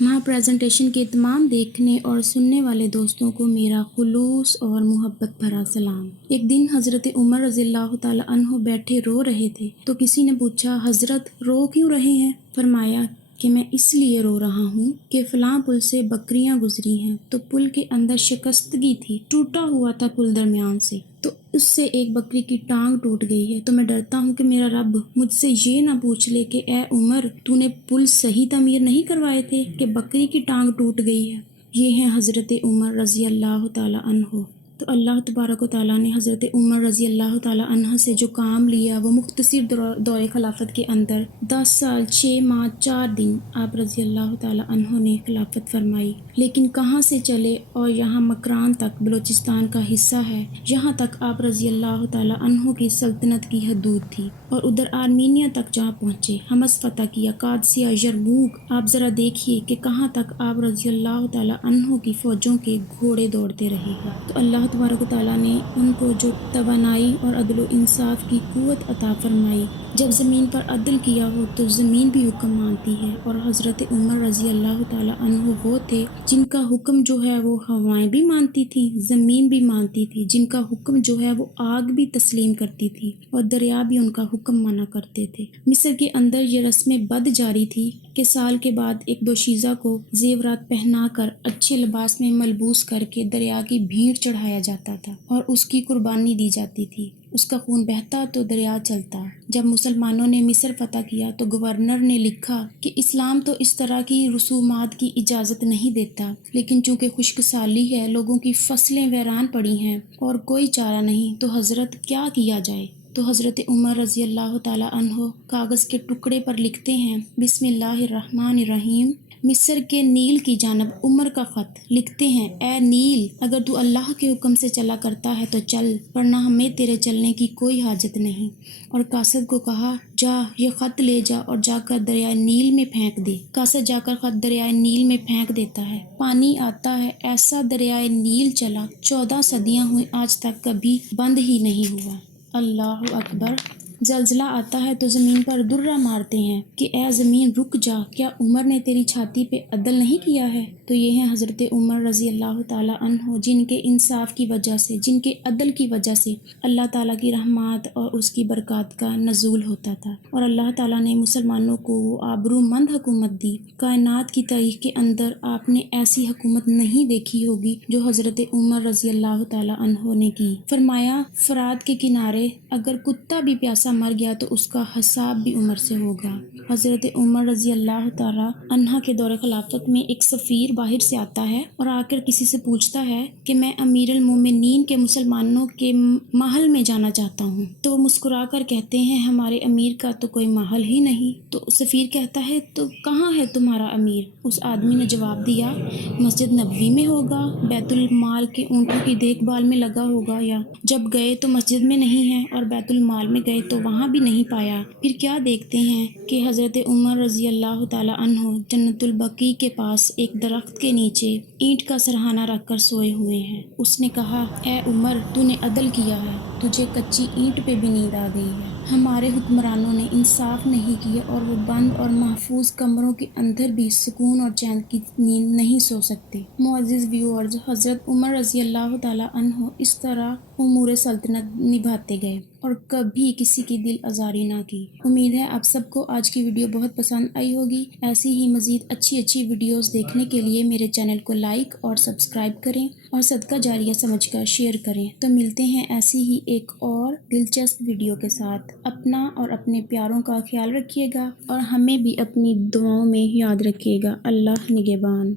وہاں پریزنٹیشن کے تمام دیکھنے اور سننے والے دوستوں کو میرا خلوص اور محبت بھرا سلام۔ ایک دن حضرت عمر رضی اللہ تعالی عنہ بیٹھے رو رہے تھے تو کسی نے پوچھا، حضرت رو کیوں رہے ہیں؟ فرمایا کہ میں اس لیے رو رہا ہوں کہ فلاں پل سے بکریاں گزری ہیں تو پل کے اندر شکستگی تھی، ٹوٹا ہوا تھا پل درمیان سے، تو اس سے ایک بکری کی ٹانگ ٹوٹ گئی ہے، تو میں ڈرتا ہوں کہ میرا رب مجھ سے یہ نہ پوچھ لے کہ اے عمر، تو نے پل صحیح تعمیر نہیں کروائے تھے کہ بکری کی ٹانگ ٹوٹ گئی ہے۔ یہ ہیں حضرت عمر رضی اللہ تعالی عنہ۔ تو اللہ تبارک و تعالیٰ نے حضرت عمر رضی اللہ تعالیٰ عنہ سے جو کام لیا وہ مختصر دور خلافت کے اندر 10 سال 6 ماہ 4 دن آپ رضی اللہ تعالیٰ عنہ نے خلافت فرمائی، لیکن کہاں سے چلے اور یہاں مکران تک بلوچستان کا حصہ ہے، یہاں تک آپ رضی اللہ تعالیٰ عنہ کی سلطنت کی حدود تھی، اور ادھر آرمینیا تک جہاں پہنچے، حمص فتح کیا، قادسیہ، یرموک، آپ ذرا دیکھیے کہ کہاں تک آپ رضی اللہ تعالیٰ عنہ کی فوجوں کے گھوڑے دوڑتے رہے ہیں۔ تو اللہ تبارک و تعالیٰ نے ان کو جو توانائی اور عدل و انصاف کی قوت عطا فرمائی، جب زمین پر عدل کیا ہو تو زمین بھی حکم مانتی ہے، اور حضرت عمر رضی اللہ تعالیٰ عنہ وہ تھے جن کا حکم جو ہے وہ ہوائیں بھی مانتی تھیں، زمین بھی مانتی تھی، جن کا حکم جو ہے وہ آگ بھی تسلیم کرتی تھی، اور دریا بھی ان کا حکم مانا کرتے تھے۔ مصر کے اندر یہ رسم بد جاری تھی کہ سال کے بعد ایک دوشیزہ کو زیورات پہنا کر اچھے لباس میں ملبوس کر کے دریا کی بھیڑ چڑھایا جاتا تھا اور اس کی قربانی دی جاتی تھی، اس کا خون بہتا تو دریا چلتا۔ جب مسلمانوں نے مصر فتح کیا تو گورنر نے لکھا کہ اسلام تو اس طرح کی رسومات کی اجازت نہیں دیتا، لیکن چونکہ خشک سالی ہے، لوگوں کی فصلیں ویران پڑی ہیں اور کوئی چارہ نہیں، تو حضرت کیا کیا جائے؟ تو حضرت عمر رضی اللہ تعالیٰ عنہ کاغذ کے ٹکڑے پر لکھتے ہیں، بسم اللہ الرحمن الرحیم، مصر کے نیل کی جانب عمر کا خط، لکھتے ہیں، اے نیل، اگر تو اللہ کے حکم سے چلا کرتا ہے تو چل، ورنہ ہمیں تیرے چلنے کی کوئی حاجت نہیں۔ اور قاصد کو کہا، جا یہ خط لے جا اور جا کر دریائے نیل میں پھینک دے۔ قاصد جا کر خط دریائے نیل میں پھینک دیتا ہے، پانی آتا ہے، ایسا دریائے نیل چلا، 14 صدیاں ہوئیں آج تک کبھی بند ہی نہیں ہوا۔ اللہ اکبر۔ زلزلہ آتا ہے تو زمین پر درہ مارتے ہیں کہ اے زمین رک جا، کیا عمر نے تیری چھاتی پہ عدل نہیں کیا ہے؟ تو یہ ہیں حضرت عمر رضی اللہ تعالیٰ عنہ، جن کے انصاف کی وجہ سے، جن کے عدل کی وجہ سے اللہ تعالیٰ کی رحمات اور اس کی برکات کا نزول ہوتا تھا، اور اللہ تعالیٰ نے مسلمانوں کو وہ آبرو مند حکومت دی۔ کائنات کی تاریخ کے اندر آپ نے ایسی حکومت نہیں دیکھی ہوگی جو حضرت عمر رضی اللہ تعالیٰ عنہ نے کی۔ فرمایا، فرات کے کنارے اگر کتا بھی پیاسا مر گیا تو اس کا حساب بھی عمر سے ہوگا۔ حضرت عمر رضی اللہ تعالیٰ عنہ کے دور خلافت میں ایک سفیر باہر سے آتا ہے اور آ کر کسی سے پوچھتا ہے کہ میں امیر المومنین کے مسلمانوں کے محل میں جانا چاہتا ہوں، تو وہ مسکرا کر کہتے ہیں، ہمارے امیر کا تو کوئی محل ہی نہیں۔ تو سفیر کہتا ہے، تو کہاں ہے تمہارا امیر؟ اس آدمی نے جواب دیا، مسجد نبوی میں ہوگا، بیت المال کے اونٹوں کی دیکھ بھال میں لگا ہوگا، یا جب گئے تو مسجد میں نہیں ہے اور بیت المال میں گئے تو وہاں بھی نہیں پایا۔ پھر کیا دیکھتے ہیں کہ حضرت عمر رضی اللہ تعالیٰ عنہ جنت البقیع کے پاس ایک درخت کے نیچے اینٹ کا سرہانہ رکھ کر سوئے ہوئے ہیں۔ اس نے کہا، اے عمر، تو نے عدل کیا ہے، تجھے کچی اینٹ پہ بھی نیند آ گئی ہے۔ ہمارے حکمرانوں نے انصاف نہیں کیا اور وہ بند اور محفوظ کمروں کے اندر بھی سکون اور چین کی نیند نہیں سو سکتے۔ معزز ویورز، حضرت عمر رضی اللہ تعالیٰ عنہ اس طرح امور سلطنت نبھاتے گئے اور کبھی کسی کی دل آزاری نہ کی۔ امید ہے آپ سب کو آج کی ویڈیو بہت پسند آئی ہوگی۔ ایسی ہی مزید اچھی ویڈیوز دیکھنے کے لیے میرے چینل کو لائک اور سبسکرائب کریں اور صدقہ جاریہ سمجھ کر شیئر کریں۔ تو ملتے ہیں ایسی ہی ایک اور دلچسپ ویڈیو کے ساتھ۔ اپنا اور اپنے پیاروں کا خیال رکھیے گا اور ہمیں بھی اپنی دعاؤں میں یاد رکھیے گا۔ اللہ نگہبان۔